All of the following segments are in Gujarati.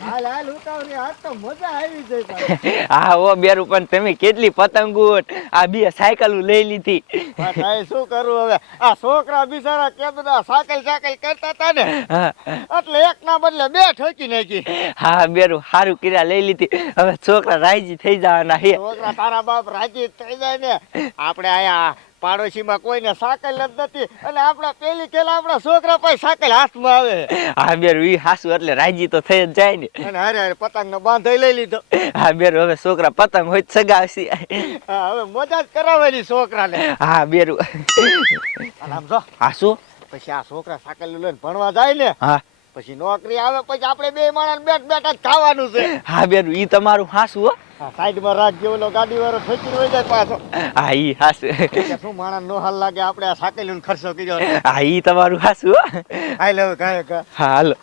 હાલ હાલ ઉતાવળી આજ તો મજા આવી જાય. હા ઓ બેરું પણ તમે કેટલી પતંગો આ બે સાયકલ લઈ લીધી. ભાઈ શું કરું હવે? આ છોકરા બિચારા કેદુના સાયકલ કરતા હતા ને એટલે એક ના બદલે બે ઠોકી નાખી. હા બેરું સારું કર્યા લઈ લીધી. હવે છોકરા રાજી થઈ જવાના હે. છોકરા તારા બાપ રાજી થઈ જાય ને. આપણે આયા પાડોશીમાં કોઈને સાયકલ જ નથી અને આપણા પેલી કેલા આપણા છોકરા પાસે સાયકલ હાથમાં આવે. હા બેરું ઈ હાસુ એટલે રાજી તો થઈ જ જાય ને. અને હારે પતંગ નો બાંધઈ લઈ લીધો. હા બેરું હવે છોકરા પતંગ હોય સગાવશે. હા હવે મજા જ કરાવેલી છોકરાને. હા બેરું આમ જો હા શું પછી આ છોકરા સાયકલ લઈને ભણવા જાય ને હા પછી નોકરી આવે પછી આપણે બે માણસ બેઠા જ ખાવાનું છે. હા બેરું ઈ તમારું હાસુ હો. સાઈડમાં રાખજો ઓલો ગાડી વાળો ઠોકી વઈ જાય પાછો. હા ઈ હાસુ. શું માણસ નો હાલ લાગે આપણે આ સાયકલ નો ખર્ચો કર્યો. હા ઈ તમારું હાસુ હો. હાલ હવે કાંઈ કા હા હાલો.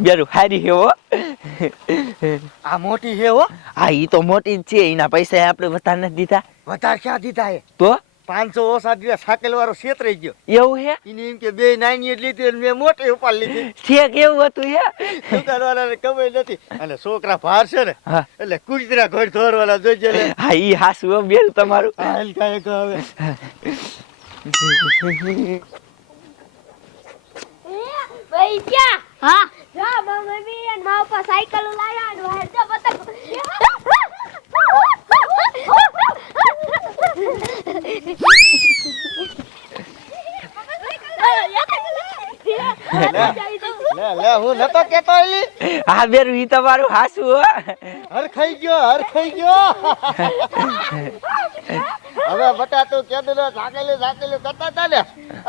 બેરું હારી હે હો. આ મોટી છે હો. હા ઈ તો મોટી જ છે. એના પૈસા આપણે વધારે નથી દીધા. વધારે ક્યાં દીધા હે? તો 500 ઓછા દીધા. સાયકલ વાળો છેતરાઈ ગયો. એવું હે? એને એમ કે બે નાની જ લીધી અને મેં મોટી ઉપાડ લીધી. છે કેવું હતું હે? દુકાનવાળાને ખબર નથી અને છોકરા બહાર છે ને હા એટલે કુતરા ઘોડ ધોરવાળા જોઈજે ને. હા ઈ હાસુ હો બેરું તમારું. હાલ કાંઈ કા હવે ભાઈ ક્યાં? હા જા મમ્મી અને મારા પપ્પા સાયકલ લાયા અને બહાર જા લે હું નતો કેતો એલી. હા બેરું ઈ તમારું હાસુ હો. હરખાઈ ગયો. હવે બટા તું કેદુનો સાકેલી કરતા હતા ને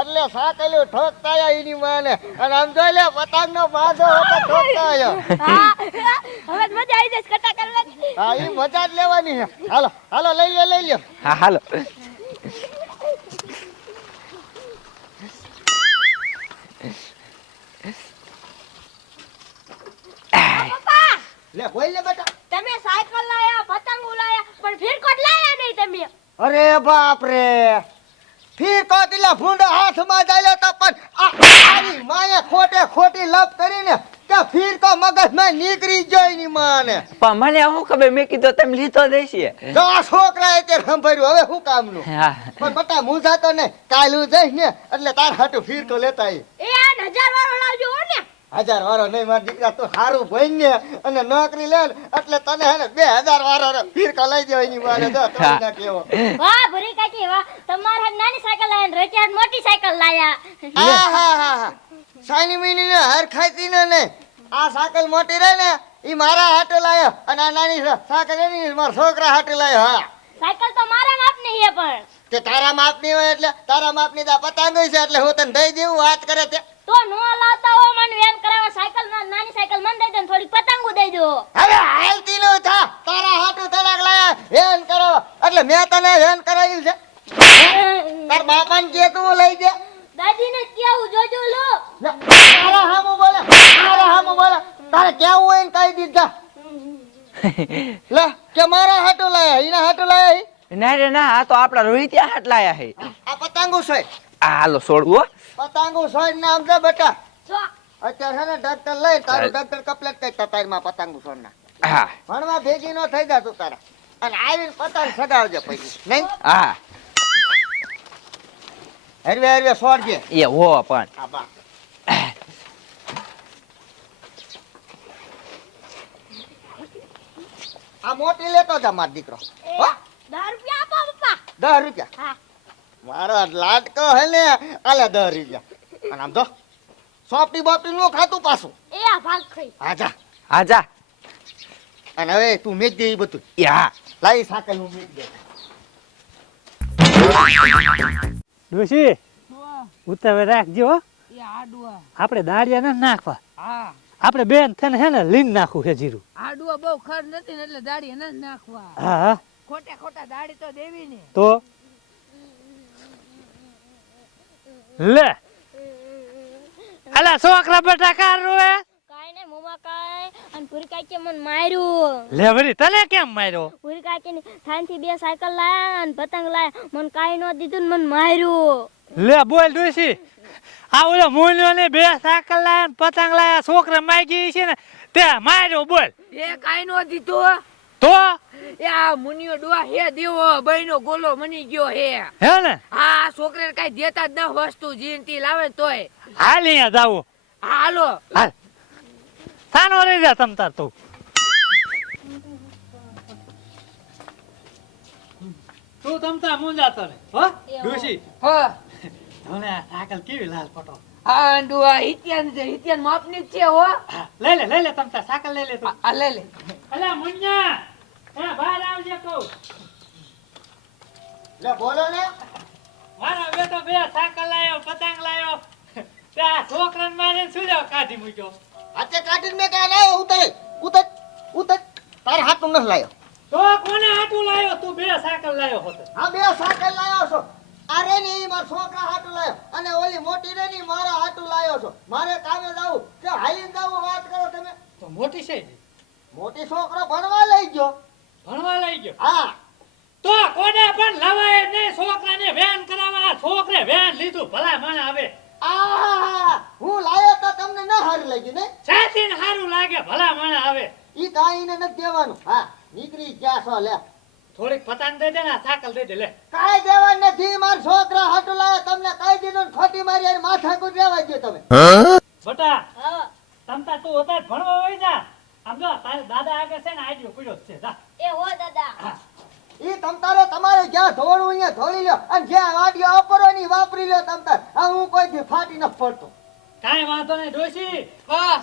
એટલે સાકેલી ઠોકતા આયા એની માને અને આમ જોઈ લે પતંગ નો બાંધો હતો ઠોકતા આયો. હા હવે મજા આવી જશે કટા કરવાની. હા ઈ મજા જ લેવાની છે. હાલો લઈ લ્યો. હા હાલો. પપ્પા લે બોલ લે બેટા. તમે સાયકલ લાયા પતંગ લાયા પણ ફિરકોટ લાયા નહીં તમે. અરે બાપ રે ફીર કોટલા ભૂંડો હાથમાં જાયો તો પણ આરી માએ ખોટી લપ કરીને કે ફીર કો મગજમાં નીકળી જોઈ ની માને. પણ મને શું ખબર મેં કીધું તમે લીધો દેશે. જો આ છોકરાએ તે સંભાળ્યું હવે શું કામનું. હા પણ બટા મૂંઝાતો ને કાલુ જઈશ ને એટલે તાર હાટુ ફીર કો લેતા આવી. એ આ 1000 વાળો લાવજો હો ને. 1000 વાળો નહીં માર દીકરા તું સારું ભણ ને અને નોકરી લે એટલે તને હે ને 2000 વાળો ફીર કો લઈ દેવાની માને જો તો ના કેવો. વાહ ભરી કાકી વાહ તમારે નાની સાયકલ લાયા ને રચિયાન મોટી સાયકલ લાયા. આહાહા સાની મીની ને હર ખાઈતી ને આ સાયકલ મોટી રહે ને ઈ મારા હાટે લાયો અને આ નાની સાયકલ એની મારા છોકરા હાટે લાયો. હા સાયકલ તો મારા માપની છે પણ તે તારા માપની હોય એટલે તારા માપની દા પતંગ હોય છે એટલે હું તને દઈ દેવું વાત કરે તે. તો નો લાવતા હો મને વેન કરાવવા સાયકલ નાની સાયકલ મને દઈ દો થોડી પતંગો દઈ દો. હવે હાલતી નો થા તારા હાટુ તડાક લાયા વેન કરો એટલે મેં તને વેન કરાવ્યું છે. તાર બાપાને કે તું લઈ દે. દાદીને કેવું જોજો લો. તારા હામું બોલે તારે કેવું હોય ને કહી દીધા. લે કે મારા હાટુ લાયા ઈના હાટુ લાયા. ના રે ના આ તો આપડા રોહિત્યા હાટ લાયા હે. આ પતંગો છે. આ હાલો છોડવું હો. પતંગો સોય નામ છે બેટા. જો અત્યારે છે ને ડોક્ટર લઈ તારું ડોક્ટર કપલેટ કરતા તારમાં પતંગો સોના હા ભણવા ભેગી નો થઈ જા તું તારા અને આવીને પતંગ સગાવજે પછી નહીં. હા હરવે છોડજે. એ હો પણ આ બા આ મોટી લેતો જા માર દીકરો. હો 10 રૂપિયા આપો પપ્પા. 10 રૂપિયા. હા મારો લાડકો હે ને આલે 10 રૂપિયા. અને આમ તો સોપટી બોપટી નું ખાતું પાછું. એ આ ભાગ ખાઈ. હા જા. હા જા. અને હવે તું મેક દે ઈ બધું. એ હા લાઈ સાકલ હું મેક દે. ડોશી ઉતાવે રાખજો હો. એ આડુઆ આપણે દાળિયા ના નાખવા હા આપણે બેન થઈને હે ને લીન નાખવું છે જીરું. આડુઆ બહુ ખર નથી ને એટલે દાડી ન નાખવા. હા હા ખોટા દાડી તો દેવી ને. તો લે અલા છોકરા બેટા કાર રોવે. કાઈ નહીં મોમા કાઈ અને ભૂરી કાકી મને માર્યું. લે વળી તને કેમ માર્યો? ભૂરી કાકીની થાનથી 2 સાયકલ લાયા અને પતંગ લાયા. મને કાઈ ન દીધું ને મને માર્યું. લે બોલ ડોશી, આ ઓલો મૂલ્યો ને 2 સાયકલ લાયા ને પતંગ લાયા છોકરા માગી છે ને તે માર્યો. બોલ એ કાઈ નો દીધું. તો એ આ મુનિયો ડોહા હે દેવો બઈનો ગોલો મની ગયો હે. હે ને આ છોકરાને કાઈ દેતા જ ન વસ્તુ જીનતી લાવે તોય. હાલ અહીંયા જાવું. હાલો. હાલ થાનો રહી જા તમ તાર તું. તું તમતા મુંજાતો ને હો ડોશી. હા મને આ સાયકલ કેવી લાલ પટો. આ ડોહા હિત્યાન માપની જ છે હો. હા, લઈ લે તમતા સાયકલ લઈ લે તું. આ લે લે. અલા મુન્યા એ બહાર આવજે કહું. લે બોલો ને. મારો બેટો 2 સાયકલ લાયો પતંગ લાયો ત્યાં છોકરાને મારે શું જાવ કાઢી મૂક્યો. હાથે કાઢીને મેં ક્યાં લાવ્યો? ઉતર તારે હાથું નથી લાવ્યો. તો કોને હાટું લાયો? તું 2 સાયકલ લાયો હતો. આ 2 સાયકલ લાવ્યો છો. આ રે ની મારા છોકરા હાટું લાવ્યો અને ઓલી મોટી રે ની મારા હાટું લાવ્યો છો. મારે કામે જાવું કે હાલીને જાવું? વાત કરો તમે. તો મોટી છે ને? મોટી છોકરો ભણવા લઈ ગયો. ભણવા લઈ ગયો. હા તો કોને પણ લવાય નહીં છોકરાને વેન કરાવવા. છોકરે વેન લીધું ભલા મને આવે. આ હું લાવ્યો તો તમને ન હારી લાગી ને? સાચીને સારું લાગે ભલા મને આવે. ઈ કાઈને નથી દેવાનું. હા નીકળી ગયા છો. લે થોડીક પતંગ દે દે ને સાયકલ દે દે લે. કાઈ દેવાનું નથી. મારા છોકરા હાટું લાવ્યો તમને કાઈ દીધું ને ખોટી મારી અને માથા કુટ રહેવા ગયો તમે. બટા હા તમતા તું હોતા જ ભણવા હોય જા. આમ જો તારે દાદા આગળ છે ને આડ્યો પડ્યો જ છે જા. એ હો દાદા. ઈ તમતારે તમારે જ્યાં ધોળું અહીંયા ધોળી લ્યો અને જ્યાં વાડિયો વાપરો ની વાપરી લ્યો તમતાર. આ હું કોઈ દી ફાટી ન પડતો. કાઈ વાંધો નહીં ડોશી. હા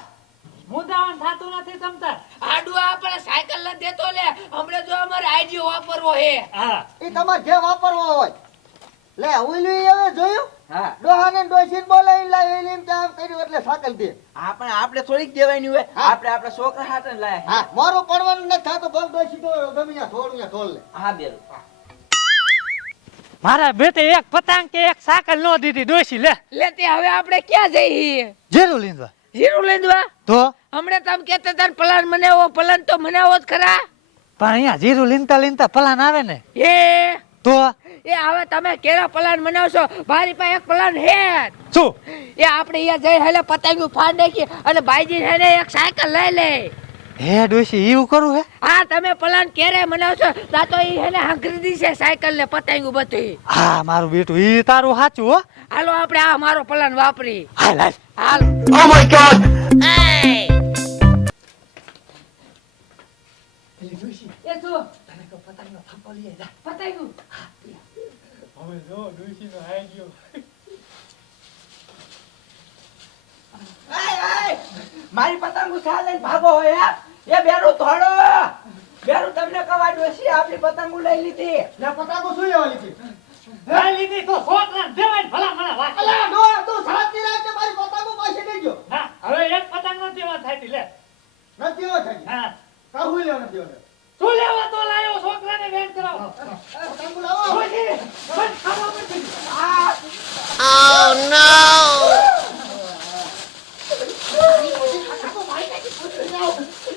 મુંદાવન થાતું નથી તમતા. આ ડોહા આપણે સાયકલ ન દેતો લે. હમણે જો અમારે આઈડિયો વાપરવો હે. હા ઈ તમારે જે વાપરવો હોય. લે ઉઈલું હવે જોયું? હા ડોહાને ડોશીને બોલાવીને લાવી એમ કામ કર્યું એટલે સાકલ દે. આપણે થોડીક દેવાની હોય. હા. આપણે છોકરા હાટે લાયા. હા મારું પડવાનું નથી થાતું. બહુ ડોશી તો ગમે ત્યાં થોડું ત્યાં થોડ લે. હા બેરું. મારા બેટે એક પતંગ કે એક સાયકલ નો દીધી ડોશી. લે લે તે હવે આપણે ક્યાં જઈએ? જેરું લીંદવા. હીરો લેંદવા. તો હમણે તમે કહેતા હતા ને પ્લાન બનાવો. પ્લાન તો બનાવો જ ખરા. પણ અહીંયા જીરું લીંતા પલાન આવે ને. એ તો એ હવે તમે કેરા પ્લાન બનાવશો? મારી પાસે એક પ્લાન હે. શું? એ આપણે અહીંયા જઈ હેલે પતંગ ફાડ નાખી અને ભાઈજી હેને એક સાયકલ લઈ લે. હે ડોશી એવું કરું હે? હા તમે પ્લાન ક્યારે બનાવશો? તા તો ઈ હેને હંગરી છે સાયકલ ને પતંગ બધું. હા મારું બેટું ઈ તારું સાચું હો. હાલો આપણે આ મારો પ્લાન વાપરી. હાલ હાલ. હાલ. એ જો તને કો પતંગ નો થપ્પો લઈ જા. પતંગ. હવે જો ડોશી નો આઈ ગયો. મારી પતંગ લઈને ભાગો હોય. એ બેરું થોડો બેરું તમને કવા ડોશી આપણી પતંગ લઈ લીધી. લે પતાકો શું લેવા લીધી? લઈ લીધી તો છોકરાને દેવાય ને ભલા મને વાત. અલા ડોહા તું સાચી રાખજે. મારી પતાકો પાસે લઈ ગયો. હા હવે એક પતંગ નો દેવા થાય લે. નથી એવો થાય. હા કાહું લેવા નથી એવો. શું લેવા તો લાયો છોકરાને વેન કરાવો. પતંગો લાવો. ડોશી બંધ ખાવા પડશે.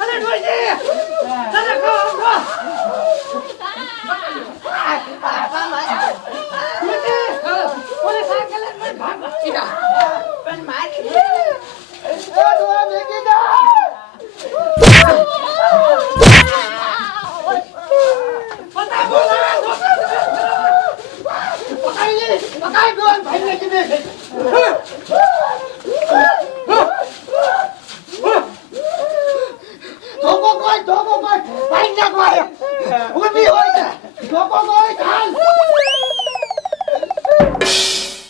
અરે ડોશી તને કહો ઓલે સાયકલ લઈને ભાગવા. પણ મારી એ ડોહા ભેગી જા. પકાઈ ડોહા ભાઈ ને કીધે. ધોકો કોઈ ભાઈ ના કોઈ. ઉભી હોય છે. ધોકો કોઈ